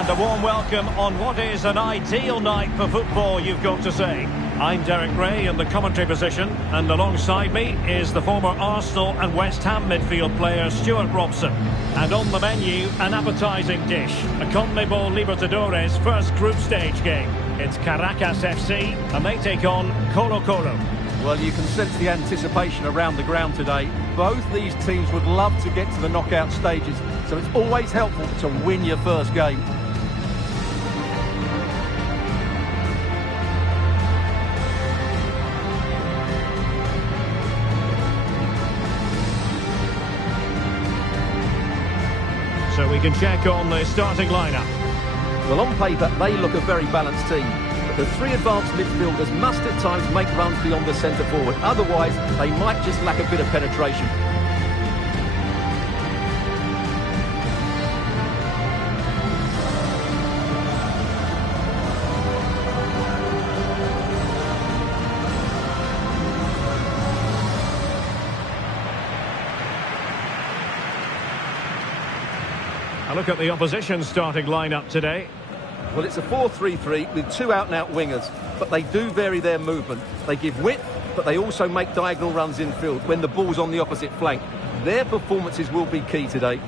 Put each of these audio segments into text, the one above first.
And a warm welcome on what is an ideal night for football, you've got to say. I'm Derek Ray in the commentary position, and alongside me is the former Arsenal and West Ham midfield player Stuart Robson. And on the menu, an appetising dish, a CONMEBOL Libertadores first group stage game. It's Caracas FC, and they take on Colo-Colo. Well, you can sense the anticipation around the ground today. Both these teams would love to get to the knockout stages, so it's always helpful to win your first game. So we can check on the starting lineup. Well, on paper, they look a very balanced team. But the three advanced midfielders must at times make runs beyond the centre forward. Otherwise, they might just lack a bit of penetration. A look at the opposition starting lineup today. Well, it's a 4-3-3 with two out-and-out wingers, but they do vary their movement. They give width, but they also make diagonal runs infield when the ball's on the opposite flank. Their performances will be key today.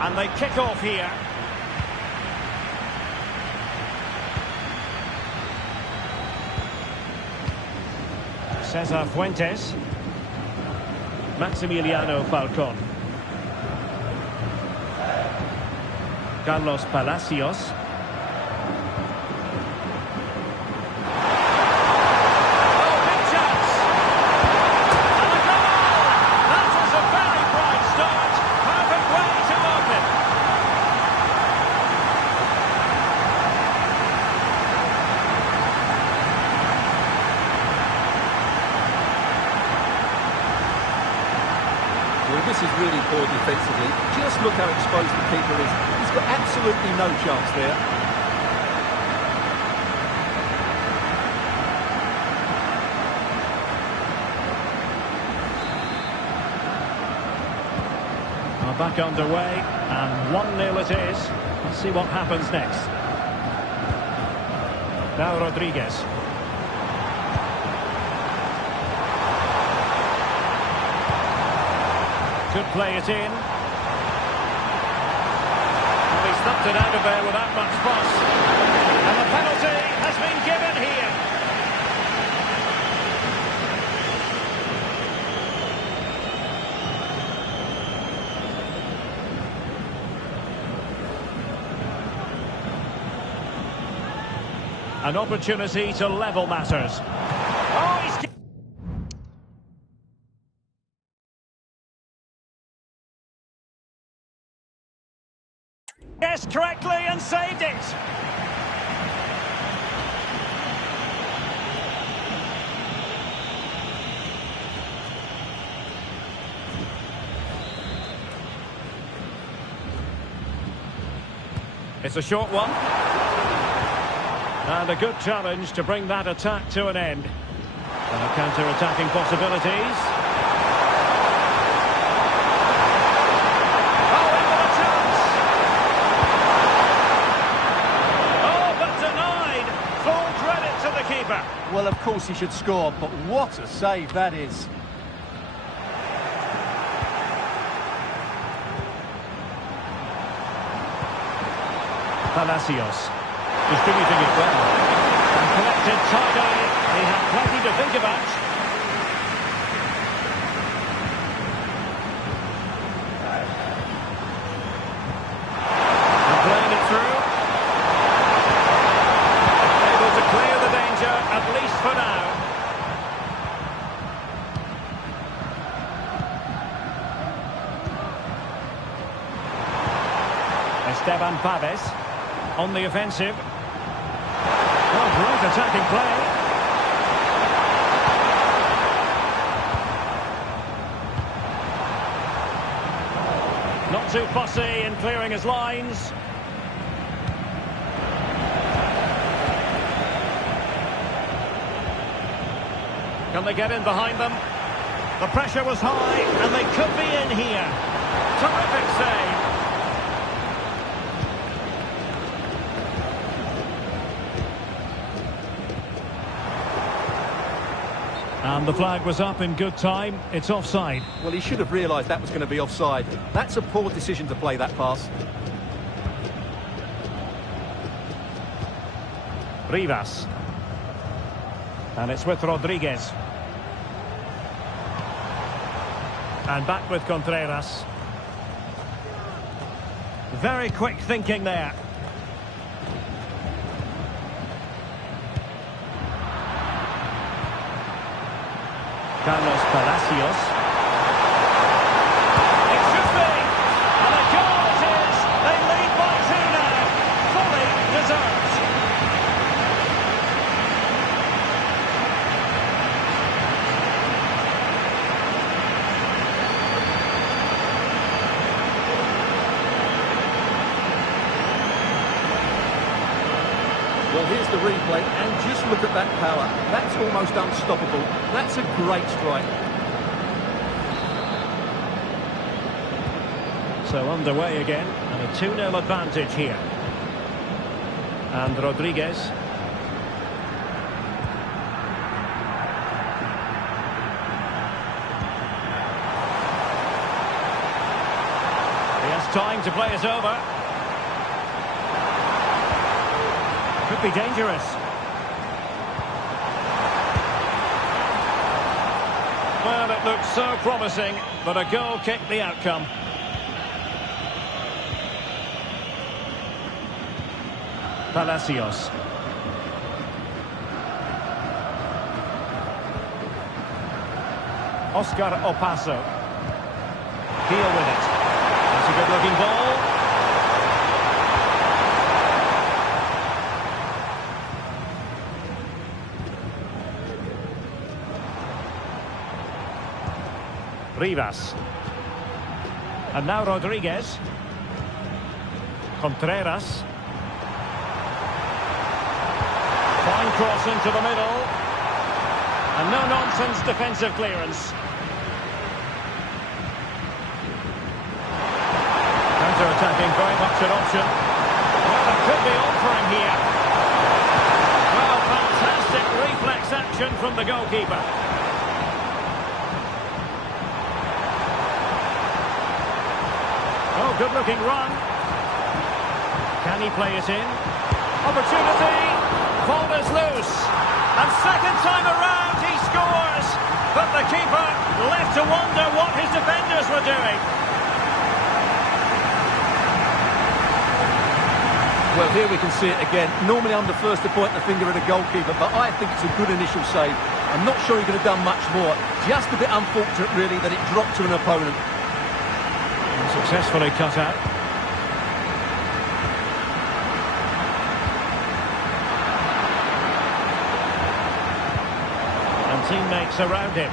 And they kick off here. Cesar Fuentes. Maximiliano Falcón. Carlos Palacios. Well, this is really poor defensively. Just look how exposed the keeper is. He's got absolutely no chance there. Well, back underway, and 1-0 it is. Let's see what happens next. Now Rodriguez. Could play it in. Well, he snapped it out of there without much fuss. And the penalty has been given here. An opportunity to level matters. Oh, he's... Guessed correctly and saved it. It's a short one. And a good challenge to bring that attack to an end. And counter-attacking possibilities. Well, of course he should score, but what a save that is. Palacios distributing it well. And collected tidily. He had plenty to think about. And playing it through. Able to clear the danger, at least for now. Esteban Paves on the offensive. Oh, great attacking play. Not too fussy in clearing his lines. Can they get in behind them? The pressure was high, and they could be in here. Terrific save. And the flag was up in good time. It's offside. Well, he should have realised that was going to be offside. That's a poor decision to play that pass. Rivas. And it's with Rodriguez. And back with Contreras. Very quick thinking there. Carlos Palacios. It should be. And a goal it is. They lead by 2 now. Fully deserved. Well, here's the replay, and just look at that power. That's almost unstoppable. That's a great strike. So underway again, and a 2-0 advantage here. And Rodriguez. He has time to play it over. Could be dangerous. Well, it looked so promising, but a goal kicked the outcome. Palacios. Oscar Opaso. Deal with it. That's a good-looking ball. Rivas. And now Rodriguez. Contreras. Fine cross into the middle. And no-nonsense defensive clearance. Counter-attacking, very much an option. Well, it could be on for him here. Well, fantastic reflex action from the goalkeeper. Oh, good-looking run. Can he play it in? Opportunity. Ball is loose. And second time around, he scores. But the keeper left to wonder what his defenders were doing. Well, here we can see it again. Normally I'm the first to point the finger at a goalkeeper, but I think it's a good initial save. I'm not sure he could have done much more. Just a bit unfortunate, really, that it dropped to an opponent. Successfully cut out. And teammates around him.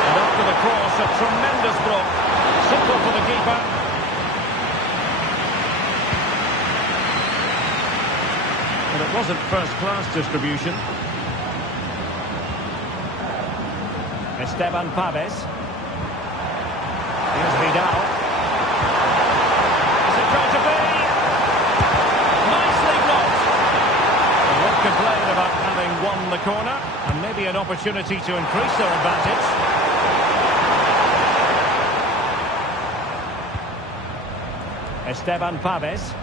And after the cross, a tremendous block. Simple for the keeper. But it wasn't first-class distribution. Esteban Paves. Here's Vidal. Is it going to be? Nicely blocked. They won't complain about having won the corner, and maybe an opportunity to increase their advantage. Esteban Paves.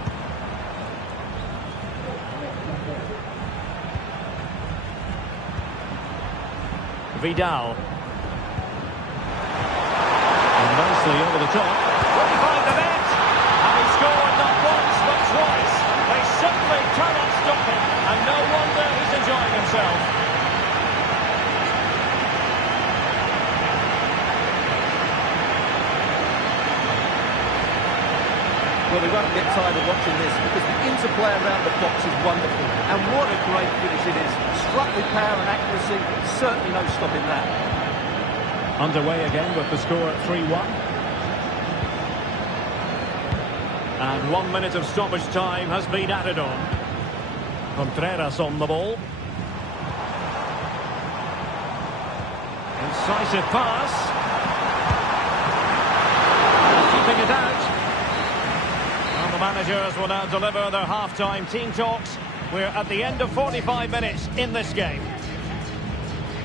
Vidal. Nicely over the top. Will he find the net? And he scored not once but twice. They simply cannot stop him. And no wonder he's enjoying himself. Well, they won't get tired of watching this because the interplay around the box is wonderful. And what a great finish it is. Struck with power and accuracy, certainly no stopping that. Underway again with the score at 3-1. And 1 minute of stoppage time has been added on. Contreras on the ball. Incisive pass. Keeping it out. And the managers will now deliver their half-time team talks. We're at the end of 45 minutes in this game.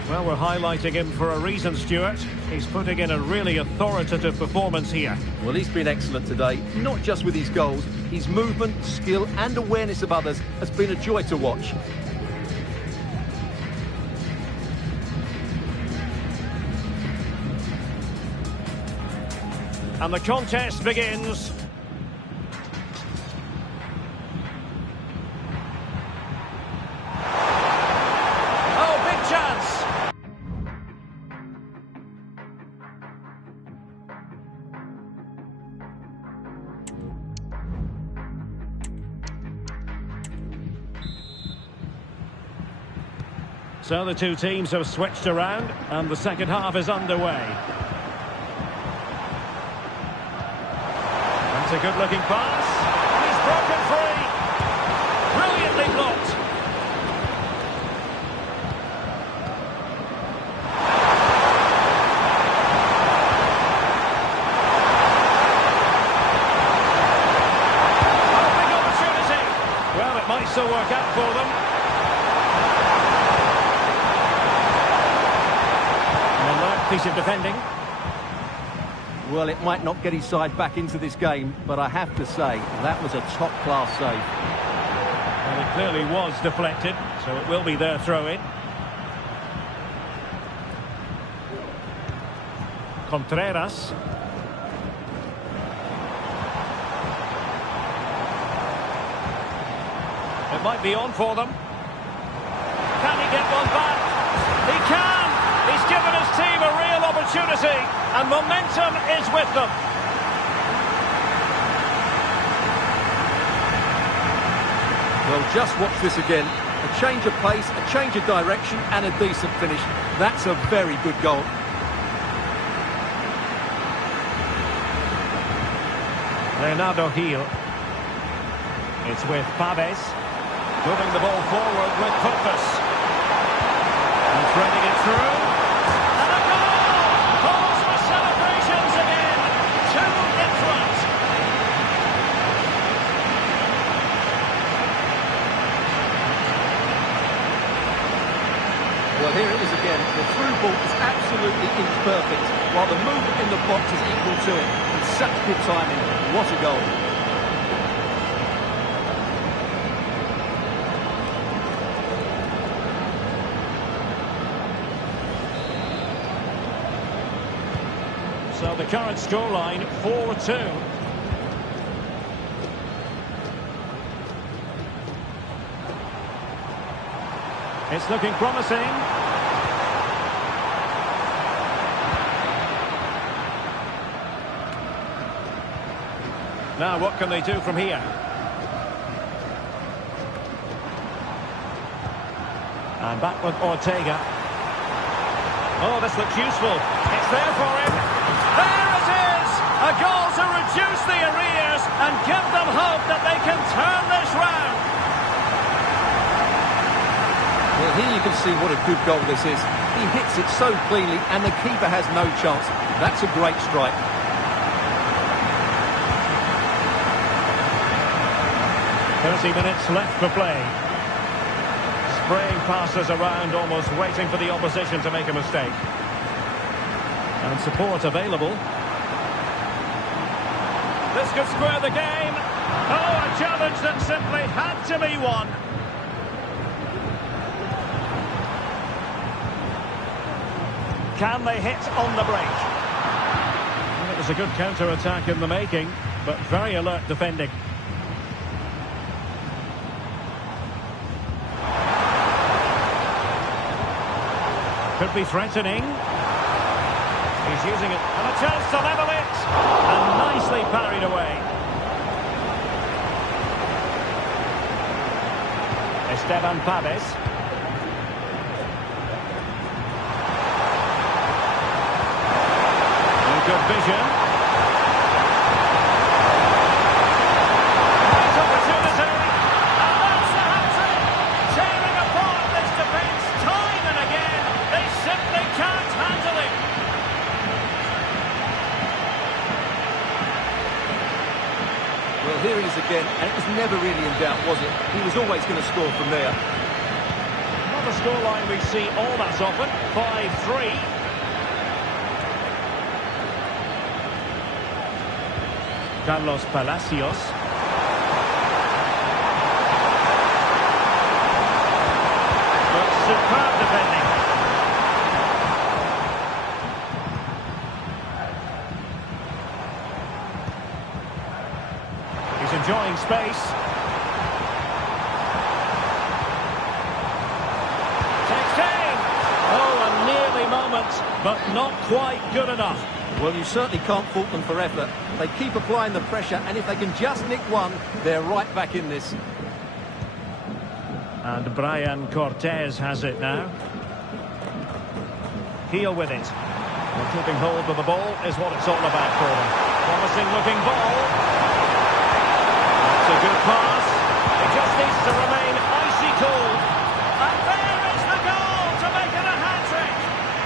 Well, we're highlighting him for a reason, Stuart. He's putting in a really authoritative performance here. Well, he's been excellent today, not just with his goals. His movement, skill and awareness of others has been a joy to watch. And the contest begins. Oh, big chance! So the two teams have switched around and the second half is underway. That's a good-looking pass. He's broken free. Brilliantly blocked. Oh, big opportunity. Well, it might still work out for them. An alert piece of defending. Well, it might not get his side back into this game, but I have to say, that was a top-class save. Well, it clearly was deflected, so it will be their throw-in. Contreras. It might be on for them. Can he get one back? He can! He's given his team a real opportunity, and momentum is with them. Well, just watch this again. A change of pace, a change of direction, and a decent finish. That's a very good goal. Leonardo Gil. It's with Paves. Moving the ball forward with purpose. And threading it through. And a goal! Calls for celebrations again. 2 in front. Well, here it is again. The through ball is absolutely inch perfect, while the movement in the box is equal to it. And such good timing. What a goal. So the current scoreline, 4-2. It's looking promising. Now, what can they do from here? And back with Ortega. Oh, this looks useful. It's there for him. There it is! A goal to reduce the arrears and give them hope that they can turn this round. Well, here you can see what a good goal this is. He hits it so cleanly and the keeper has no chance. That's a great strike. "30 minutes left for play." Spraying passes around, almost waiting for the opposition to make a mistake. And support available. This could square the game. Oh, a challenge that simply had to be won. Can they hit on the break? Well, it was a good counter-attack in the making, but very alert defending. Could be threatening. He's using it. And a chance to level it. And nicely parried away. Esteban Paves. Good vision. Great opportunity. And that's the hat-trick. Tearing apart this defence time and again. They simply can't handle it. Well, here he is again, and it was never really in doubt, was it? He was always going to score from there. Not a scoreline we see all that often. 5-3. Carlos Palacios. But superb defending. He's enjoying space. Takes aim. Oh, a nearly moment, but not quite good enough. Well, you certainly can't fault them for effort. They keep applying the pressure, and if they can just nick one, they're right back in this. And Brian Cortez has it now. Heel with it. Well, keeping hold of the ball is what it's all about for them. Promising looking ball. That's a good pass. It just needs to remain icy cold. And there is the goal to make it a hat-trick.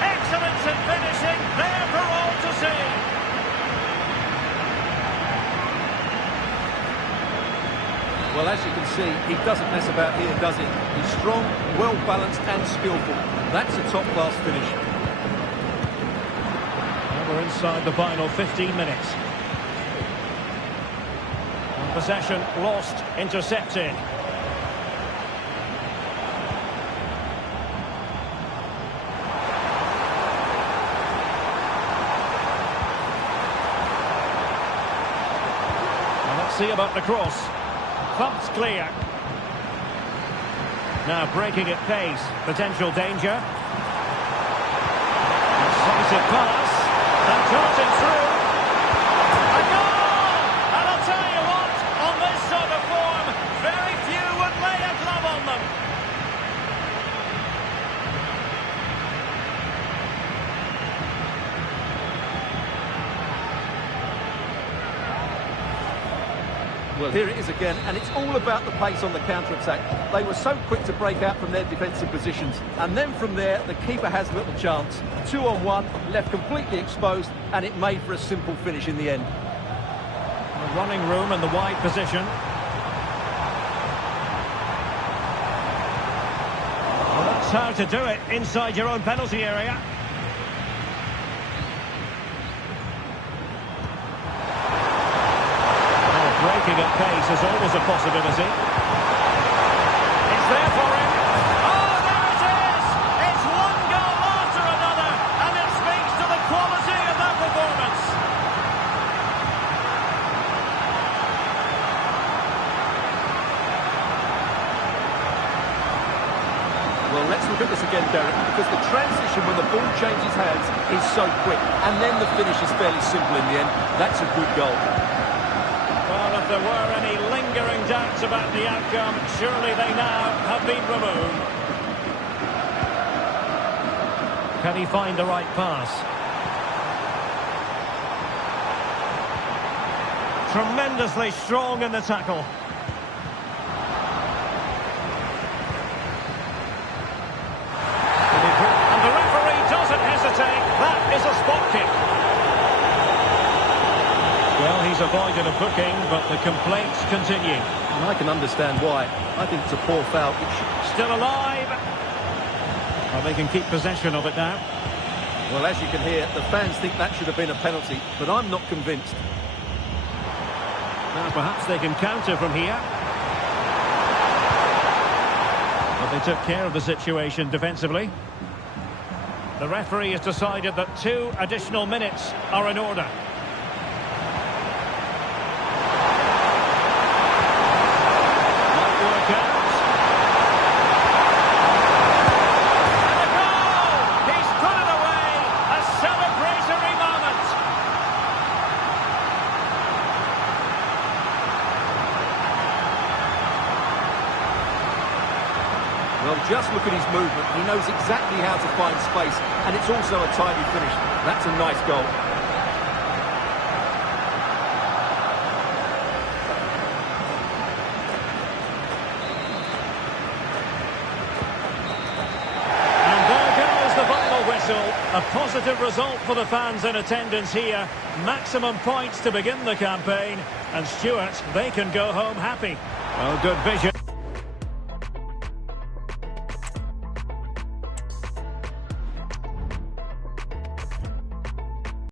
Excellence in finishing, there for all to see. Well, as you can see, he doesn't mess about here, does he? He's strong, well-balanced and skillful. That's a top-class finish. And we're inside the final 15 minutes. And possession lost, intercepted. Well, let's see about the cross. Thumped clear. Now breaking at pace. Potential danger. Decisive pass. And darting through. A goal! And I'll tell you what, on this sort of form, very few would lay a glove on them. Well, here it is again, and it's all about the pace on the counter-attack. They were so quick to break out from their defensive positions, and then from there, the keeper has little chance. 2-on-1, left completely exposed, and it made for a simple finish in the end. The running room and the wide position. Well, that's how to do it inside your own penalty area. Breaking at pace is always a possibility. It's there for him. Oh, there it is! It's one goal after another, and it speaks to the quality of that performance. Well, let's look at this again, Derek, because the transition when the ball changes hands is so quick, and then the finish is fairly simple in the end. That's a good goal. Well, if there were any lingering doubts about the outcome, surely they now have been removed. Can he find the right pass? Tremendously strong in the tackle. And the referee doesn't hesitate. That is a spot kick. Well, he's avoided a booking, but the complaints continue. And I can understand why. I think it's a poor foul. Still alive. Well, they can keep possession of it now. Well, as you can hear, the fans think that should have been a penalty, but I'm not convinced. Now, perhaps they can counter from here. But they took care of the situation defensively. The referee has decided that 2 additional minutes are in order. Well, just look at his movement. He knows exactly how to find space, and it's also a tidy finish. That's a nice goal. And there goes the final whistle. A positive result for the fans in attendance here. Maximum points to begin the campaign. And Stuart, they can go home happy. Well, good vision.